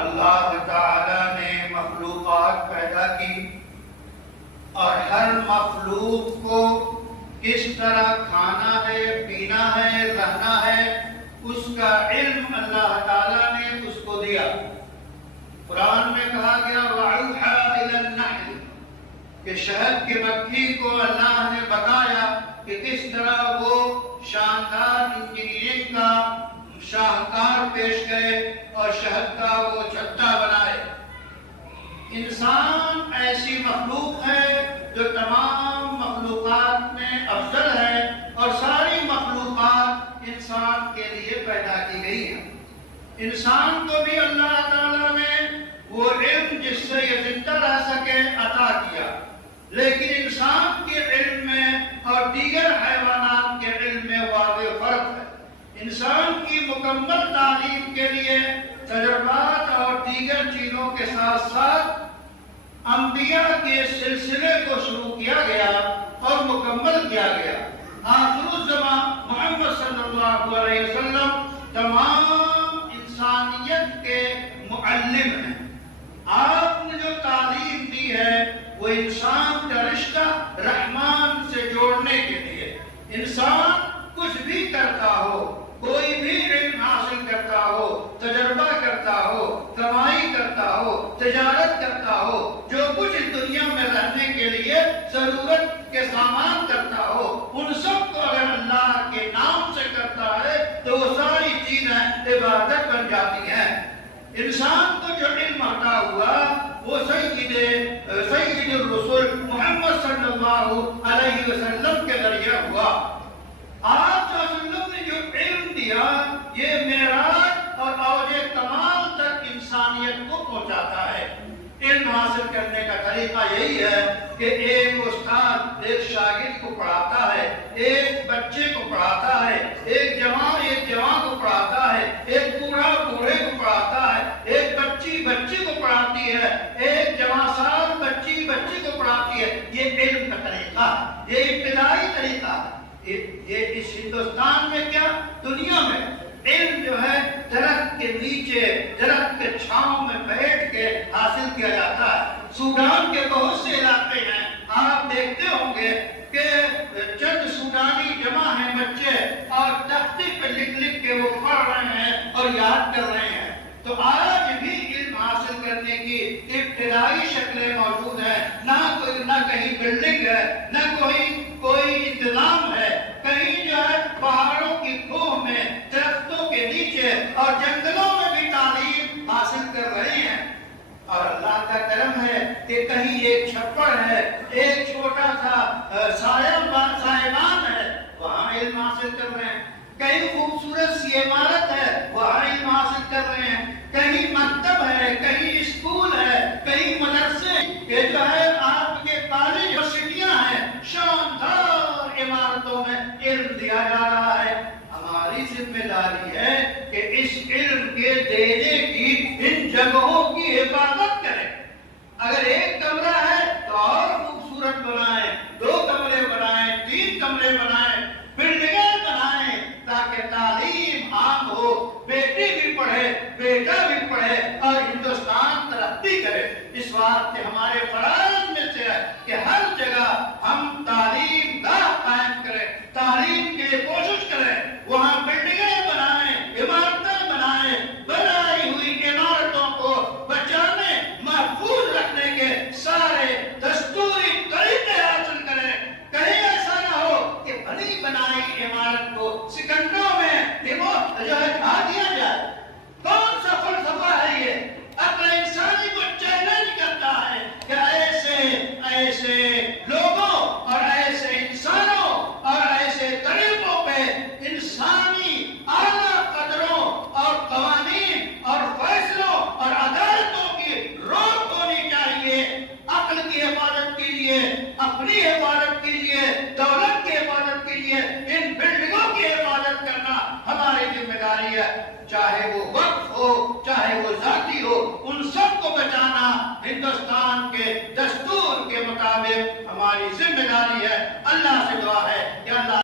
اللہ تعالیٰ نے مخلوقات پیدا کی اور ہر مخلوق کو کس طرح کھانا ہے، پینا ہے، رہنا ہے، اس کا علم اللہ تعالیٰ نے اس کو دیا۔ قرآن میں کہا گیا وَأَوْحَىٰ إِلَى النَّحْلِ کہ شہد کی مکھی کو اللہ نے بتایا کہ کس طرح وہ شاندار انجینئرنگ کا شاہکار پیش کرے اور شہد کا وہ چھتا بنائے۔ انسان ایسی مخلوق ہے جو تمام مخلوقات میں افضل ہے اور ساری مخلوقات انسان کے لیے پیدا کی گئی ہیں۔ انسان کو بھی اللہ تعالیٰ نے وہ علم جس سے یہ زندہ رہ سکے عطا کیا، لیکن انسان کے علم میں اور دیگر حیوانات کے علم میں واضح فرق ہے۔ انسان کی مکمل تعلیم کے لیے تجربات اور دیگر چیزوں کے ساتھ ساتھ انبیاء کے سلسلے کو شروع کیا گیا اور مکمل کیا گیا۔ آخر الزمان محمد صلی اللہ علیہ وسلم تمام انسانیت کے معلم ہیں۔ آپ نے جو تعلیم دی ہے وہ انسان کا رشتہ رحمان سے جوڑنے کے لیے، انسان کچھ بھی کرتا ہو، کوئی بھی علم حاصل کرتا ہو، تجربہ کرتا ہو، کمائی کرتا ہو، تجارت کرتا ہو، جو کچھ اس دنیا میں رہنے کے لیے ضرورت کے سامان کرتا ہو، ان سب کو اگر اللہ کے نام سے کرتا ہے تو وہ ساری چیزیں عبادت بن جاتی ہیں۔ انسان کو جو علم عطا ہوا وہ سید الرسول محمد صلی اللہ علیہ وسلم کے ذریعے ہوا۔ آپ صلی اللہ علیہ وسلم نے جو علم دیا یہ معراج اور اوج کمال تک انسانیت کو پہنچاتا ہے۔ علم حاصل کرنے کا طریقہ یہی ہے کہ ایک استاد ایک شاگرد کو پڑھاتا ہے، ایک بچے کو پڑھاتا ہے، ایک جوان کو پڑھاتا ہے، ایک بوڑھا بوڑھے کو پڑھاتا ہے، ایک بچی کو پڑھاتی ہے، ایک جوان سال بچی کو پڑھاتی ہے۔ یہ علم کا طریقہ، یہ ابتدائی طریقہ ہے۔ یہ اس ہندوستان میں کیا دنیا میں علم جو ہے درخت کے نیچے، درخت کے چھاؤں میں بیٹھ کے حاصل کیا جاتا ہے۔ سوڈان کے بہت سے علاقے ہیں، آپ دیکھتے ہوں گے کہ چند سوڈانی جمع ہیں بچے اور تختے پہ لکھ کے وہ پڑھ رہے ہیں اور یاد کر رہے ہیں۔ تو آج بھی علم حاصل کرنے کی ابتدائی شکلیں موجود ہیں، نہ کہیں بلڈنگ ہے، نہ کوئی انتظام ہے، کہیں جو ہے پہاڑوں کی کوہ میں، درختوں کے نیچے اور جنگلوں میں بھی تعلیم حاصل کر رہے ہیں۔ اور اللہ کا کرم ہے کہ کہیں ایک چھپڑ ہے، ایک چھوٹا سا سائبان ہے، وہاں علم حاصل کر رہے ہیں۔ کہیں خوبصورت سی عمارت ہے، وہاں علم حاصل کر رہے ہیں۔ کہیں مکتب ہے، کہیں اسکول ہے، کہیں مدرسے، یہ جو ہے آپ کے کالج یونیورسٹیاں ہیں، شاندار عمارتوں میں علم دیا جا رہا ہے۔ ہماری ذمہ داری ہے کہ اس علم کے دینے کی ان جگہوں کی حفاظت کریں۔ اگر ایک کمرہ ہے تو اور خوبصورت بنائیں، 2 کمرے بنائیں، 3 کمرے بنائیں، بلڈنگیں بنائیں تاکہ تعلیم عام ہو، بیٹی بھی پڑھے، بیٹا بھی پڑھے اور ہندوستان ترقی کرے۔ اس واسطے ہمارے فرائض میں سے ہے کہ ہر جگہ ہم تعلیم گاہ قائم کریں، تعلیم کے لیے کوشش کریں، وہاں بلڈنگیں بنائیں، عمارتیں بنائیں، بنائی ہوئی عمارتوں کو بچانے، محفوظ رکھنے کے سارے دستوری طریقے حاصل کریں۔ کہیں ایسا نہ ہو کہ بنی بنائی عمارت کو سکنڈوں میں جو ہے ڈھا دیا جائے۔ کون سا فلسفہ ہے یہ؟ عقل انسانی کو چیلنج کرتا ہے کہ ایسے لوگوں اور ایسے انسانوں اور ایسے طریقوں پہ انسانی اعلیٰ قدروں اور قوانین اور فیصلوں اور عدالتوں کی روک ہونی چاہیے۔ عقل کی حفاظت کے لیے، اپنی حفاظت کے لیے، دولت کی حفاظت کے لیے ان بلڈنگوں کی حفاظت کرنا ہماری ذمہ داری ہے۔ چاہے وہ وقف ہو، چاہے وہ ذاتی ہو، ان سب کو بچانا ہندوستان کے دستور کے مطابق ہماری ذمہ داری ہے۔ اللہ سے دعا ہے